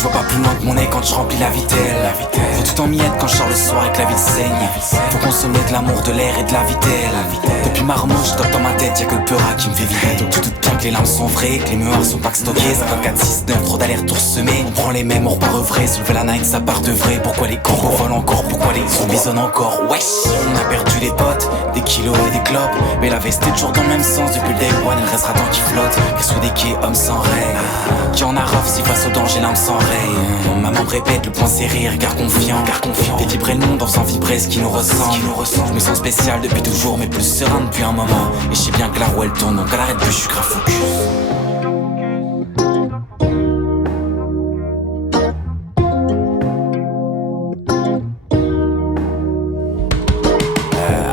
je vois pas plus loin que mon nez quand je remplis la vitelle. Faut tout en miette quand je sors le soir et que la ville saigne. Faut consommer de l'amour, de l'air et de la vitelle. Depuis Marmouche, top dans ma tête, y'a que le peura qui me fait vibrer. Donc tu doutes bien que les larmes sont vraies, que les meuhards sont pas stockés. 54, 6, 9, trop d'allers-retours semés. On prend les mêmes, on repart œuvré. Soulever la night, ça part de vrai. Pourquoi les corbeaux volent encore? Pourquoi les zombies sonnent encore? Wesh, on a perdu les potes, des kilos et des clopes. Mais la veste est toujours dans le même sens. Depuis le day one, elle restera tant qu'il flotte. Qu'est sous des quais, hommes sans règles. Qui en a raf si face au danger, l'âme sans raye. Maman me répète, le point serré, regard confiant. Fais vibrer le monde en faisant vibrer ce qui nous ressemble. Je me sens spécial depuis toujours, mais plus serein depuis un moment. Et je sais bien que la roue elle tourne, donc elle arrête plus, je suis grave focus.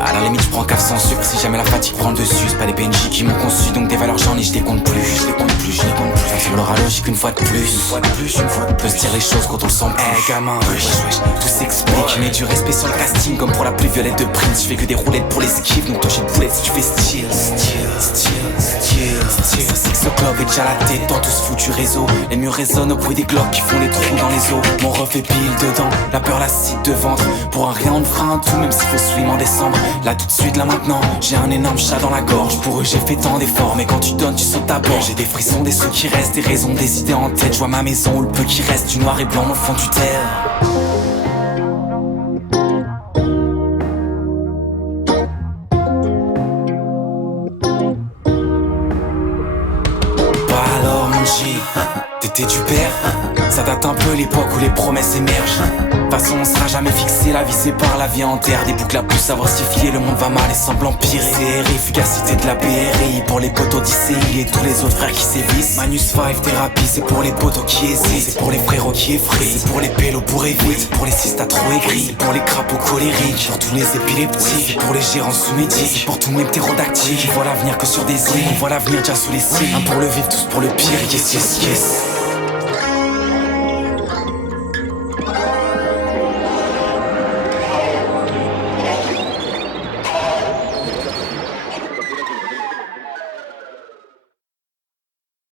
À la limite, je prends café sans sucre si jamais la fatigue prend le dessus. C'est pas des PNJ qui m'ont conçu, donc des valeurs j'en ai, je les compte plus. Ça me semblera logique une fois de plus. On peut se dire les choses quand on le sent plus. Hey gamin, tout s'explique. Mets du respect sur le casting comme pour la plus violette de Prince. Je fais que des roulettes pour l'esquive, donc toi j'ai de boulettes si tu fais style. Ça c'est que ce club est déjà la tête dans tout ce foutu réseau. Les murs résonnent au bruit des glocks qui font des trous dans les os. Mon ref est pile dedans, la peur la cite de ventre. Pour un rien on me fera un tout, même s'il faut suivre en décembre. Là tout de suite, là maintenant, j'ai un énorme chat dans la gorge. Pour eux j'ai fait tant d'efforts, mais quand tu donnes tu sautes à bord. J'ai des frissons, des sous qui restent, des raisons, des idées en tête. Je vois ma maison où le peu qui reste, du noir et blanc au fond du terre. Bah alors mon G, t'étais du père. Ça date un peu l'époque où les promesses émergent. De toute façon on sera jamais fixé, la vie sépare, la vie en terre. Des boucles à plus savoir s'y fier, le monde va mal et semble empirer. CRI, efficacité de la BRI, pour les potos d'ICI et tous les autres frères qui sévissent. Manus 5, thérapie, c'est pour les potos qui hésitent. C'est pour les frérots qui effrient, c'est pour les pélos pour éviter. C'est pour les cystes à trop aigris, c'est pour les crapauds colériques. Pour tous les épileptiques, c'est pour les gérants sous médic. C'est pour tous mes ptérodactyles qui voient l'avenir que sur des îles. On voit l'avenir déjà sous les cils. Un pour le vivre, tous pour le pire, yes yes yes.